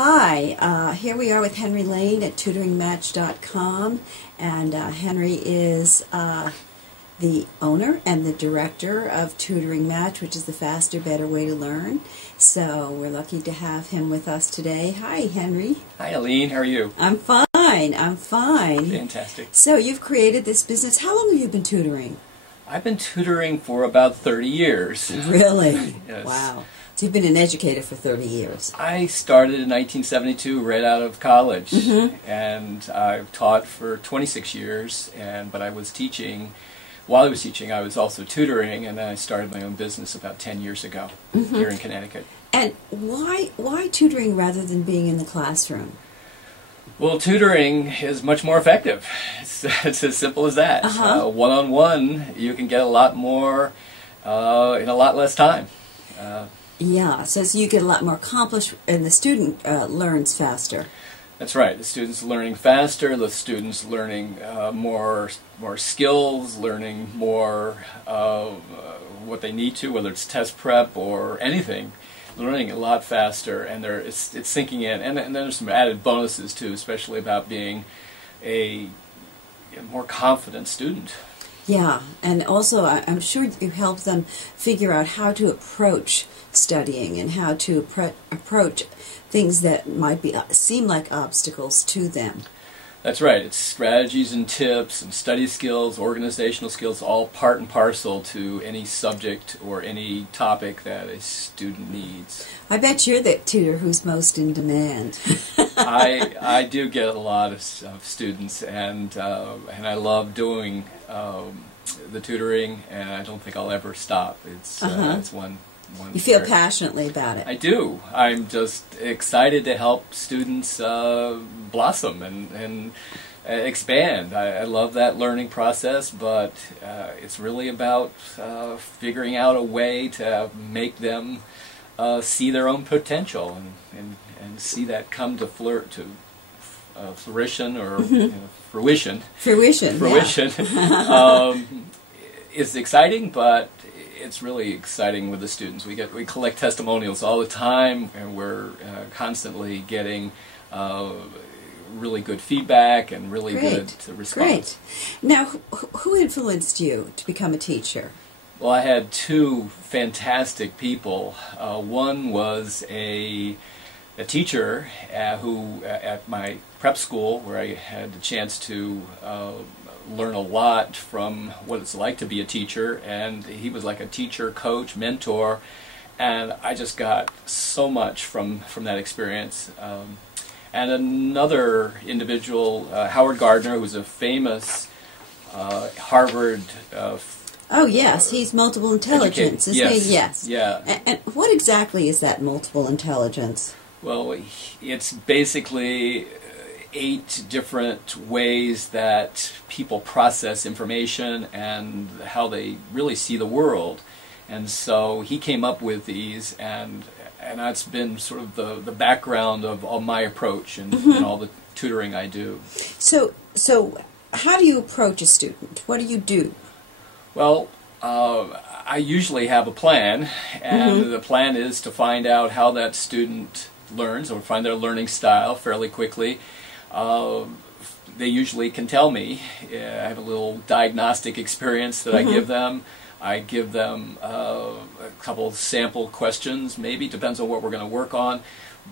Hi, here we are with Henry Lane at tutoringmatch.com, and Henry is the owner and the director of Tutoring Match, which is the faster, better way to learn. So we're lucky to have him with us today. Hi, Henry. Hi, Eileen. How are you? I'm fine. I'm fine. Fantastic. So you've created this business. How long have you been tutoring? I've been tutoring for about 30 years. Really? Yes. Wow. So you've been an educator for 30 years. I started in 1972 right out of college, Mm-hmm. and I've taught for 26 years, but I was teaching. While I was teaching, I was also tutoring, and then I started my own business about 10 years ago here in Connecticut. And why tutoring rather than being in the classroom? Well, tutoring is much more effective. It's as simple as that. One-on-one, you can get a lot more in a lot less time. Yeah, so you get a lot more accomplished, and the student learns faster. That's right. The students learning faster. The students learning more skills, learning more what they need to, whether it's test prep or anything. Learning a lot faster, and it's sinking in. And then there's some added bonuses too, especially about being a more confident student. Yeah, and also I'm sure you help them figure out how to approach studying and how to approach things that might seem like obstacles to them. That's right. It's strategies and tips and study skills, organizational skills, all part and parcel to any subject or any topic that a student needs. I bet you're the tutor who's most in demand. I do get a lot of students, and I love doing the tutoring, and I don't think I'll ever stop. It's one. You feel passionately about it. I do. I'm just excited to help students blossom and expand. I love that learning process, but it's really about figuring out a way to make them see their own potential and see that come to fruition or fruition. Fruition. Yeah. Is exciting, but it's really exciting with the students. We collect testimonials all the time, and we're constantly getting really good feedback and really good response. Great. Now, who influenced you to become a teacher? Well, I had two fantastic people. One was a teacher who at my prep school, where I had the chance to learn a lot from what it's like to be a teacher, and he was like a teacher, coach, mentor, and I just got so much from that experience. And another individual, Howard Gardner, who was a famous Harvard oh yes, he's multiple intelligence, isn't he? Yes. Yeah. And what exactly is that multiple intelligence? Well, it's basically 8 different ways that people process information and how they really see the world. And so he came up with these, and that's been sort of the background of all my approach and all the tutoring I do. So how do you approach a student? What do you do? Well, I usually have a plan, and the plan is to find out how that student learns, or find their learning style fairly quickly. They usually can tell me. I have a little diagnostic experience that I give them. I give them a couple sample questions, maybe, depends on what we're going to work on.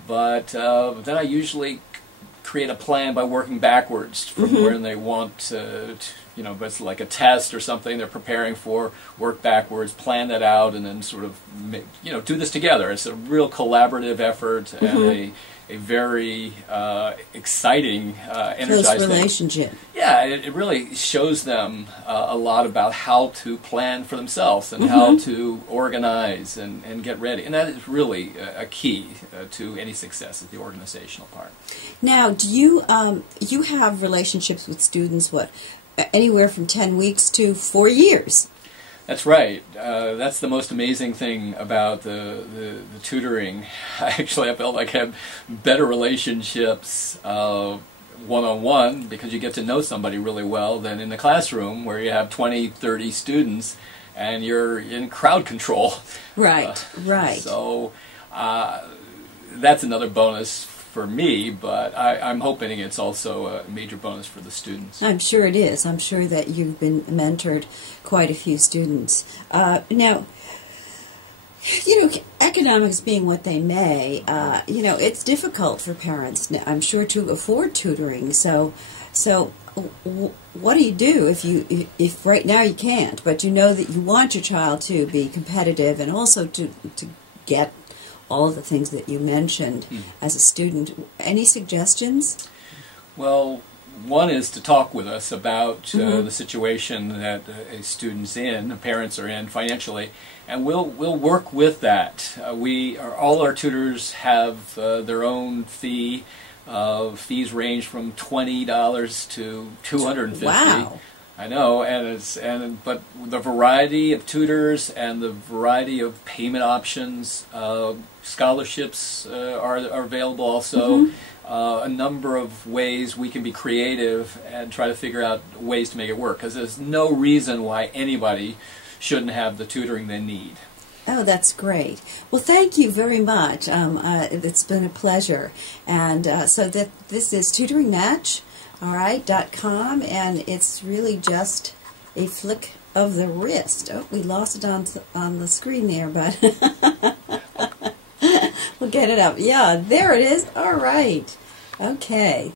But then I usually create a plan by working backwards from where they want to, if it's like a test or something they're preparing for, work backwards, plan that out, and then sort of, do this together. It's a real collaborative effort and a very exciting, energizing close relationship. Yeah, it really shows them a lot about how to plan for themselves and how to organize and get ready. And that is really a key to any success, is the organizational part. Now, do you have relationships with students, anywhere from 10 weeks to 4 years? That's right. That's the most amazing thing about the tutoring. Actually, I felt like I had better relationships one-on-one, because you get to know somebody really well, than in the classroom where you have 20, 30 students and you're in crowd control. Right, right. So that's another bonus for me, but I'm hoping it's also a major bonus for the students. I'm sure it is. I'm sure that you've been mentored quite a few students. Now, economics being what they may, it's difficult for parents, I'm sure, to afford tutoring. So what do you do if right now you can't, but you know that you want your child to be competitive and also to get all of the things that you mentioned as a student? Any suggestions? Well, one is to talk with us about the situation that a student's in, parents are in financially, and we'll work with that. All our tutors have their own fee. Fees range from $20 to $250. Wow. I know, but the variety of tutors and the variety of payment options, scholarships are available also. A number of ways we can be creative and try to figure out ways to make it work, because there's no reason why anybody shouldn't have the tutoring they need. Oh, that's great. Well, thank you very much. It's been a pleasure. And so this is Tutoring Match, .com, and it's really just a flick of the wrist. Oh, we lost it on the screen there, but we'll get it up. Yeah, there it is. All right. Okay.